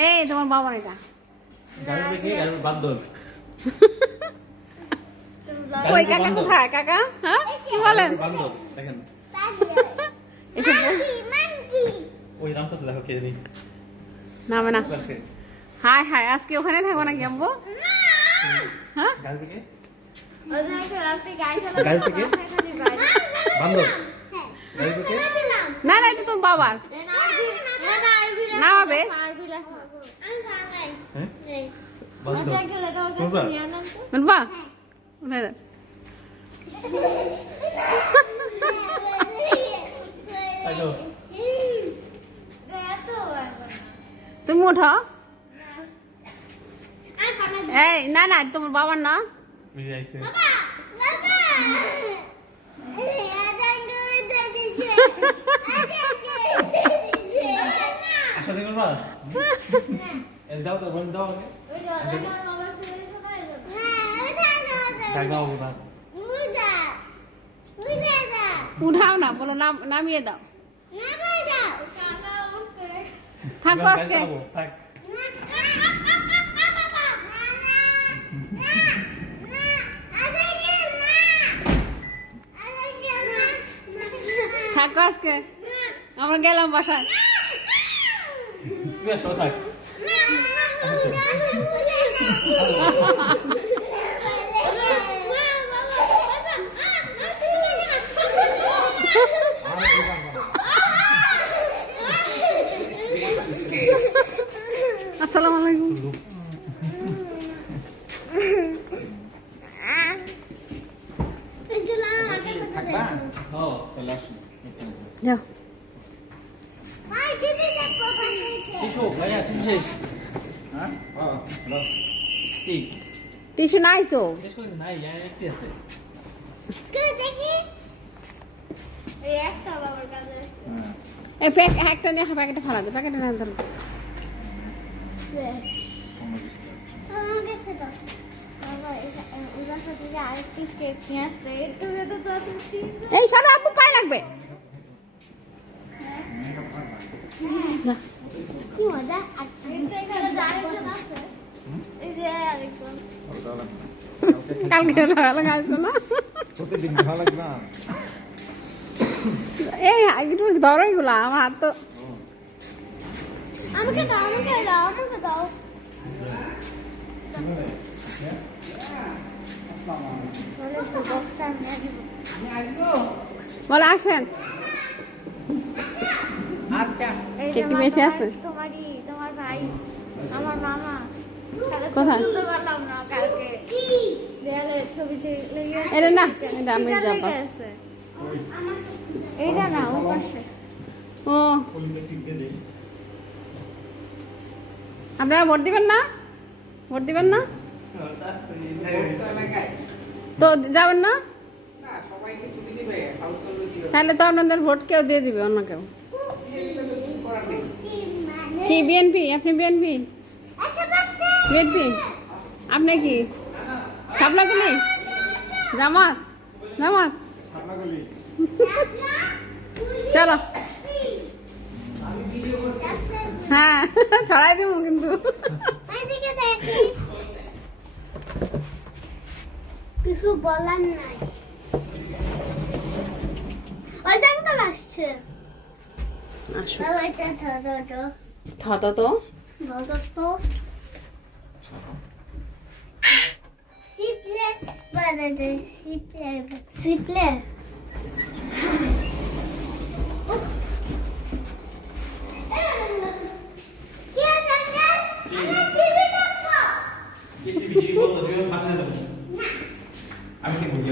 এই তোমার বাবার এটা ওই কাকা কোথায় কাকা? হ্যাঁ কি বলেন? এসব না না হাই হাই আজকে ওখানে থাকবো নাকি আম্বু? হ্যাঁ না না এটা তোমার বাবার না হবে বলবা তুমি উঠো এই না না তোমার বাবার না উঠাও না বলো নামিয়ে দাও থাকো আজকে থাকো আজকে আমরা গেলাম বাসায় আসসালামু আলাইকুম টিস্যু নাই তো একটা নিয়ে প্যাকেটে ফেলা দে প্যাকেটে না ধরো এই সারা আপু পায়ে লাগবে কি মজা কালকে লাগাইছো না এই একটু ধরো এগুলো আমার হাত তো আমাকে দাও আমাকে দাও বলে আসেন আচ্ছা কেক বেশি আছে তোমার ভাই আমার মামা কোথায় এটা না এটা আমি যাব এইটা না ওই পাশে ও আপনারা ভোট দিবেন না তো যাবেন না তাহলে তো আপনাদের ভোট কেউ দিয়ে দিবে অন্য কেউ কি বিএনপি আপনি বিএনপি আপনি কি শাপলাগুলি জামাত চলো হ্যাঁ ছড়াই দিব কিন্তু কিছু বলার নাই ওই জঙ্গল আসছে সিপ্লে আমি কি বুঝি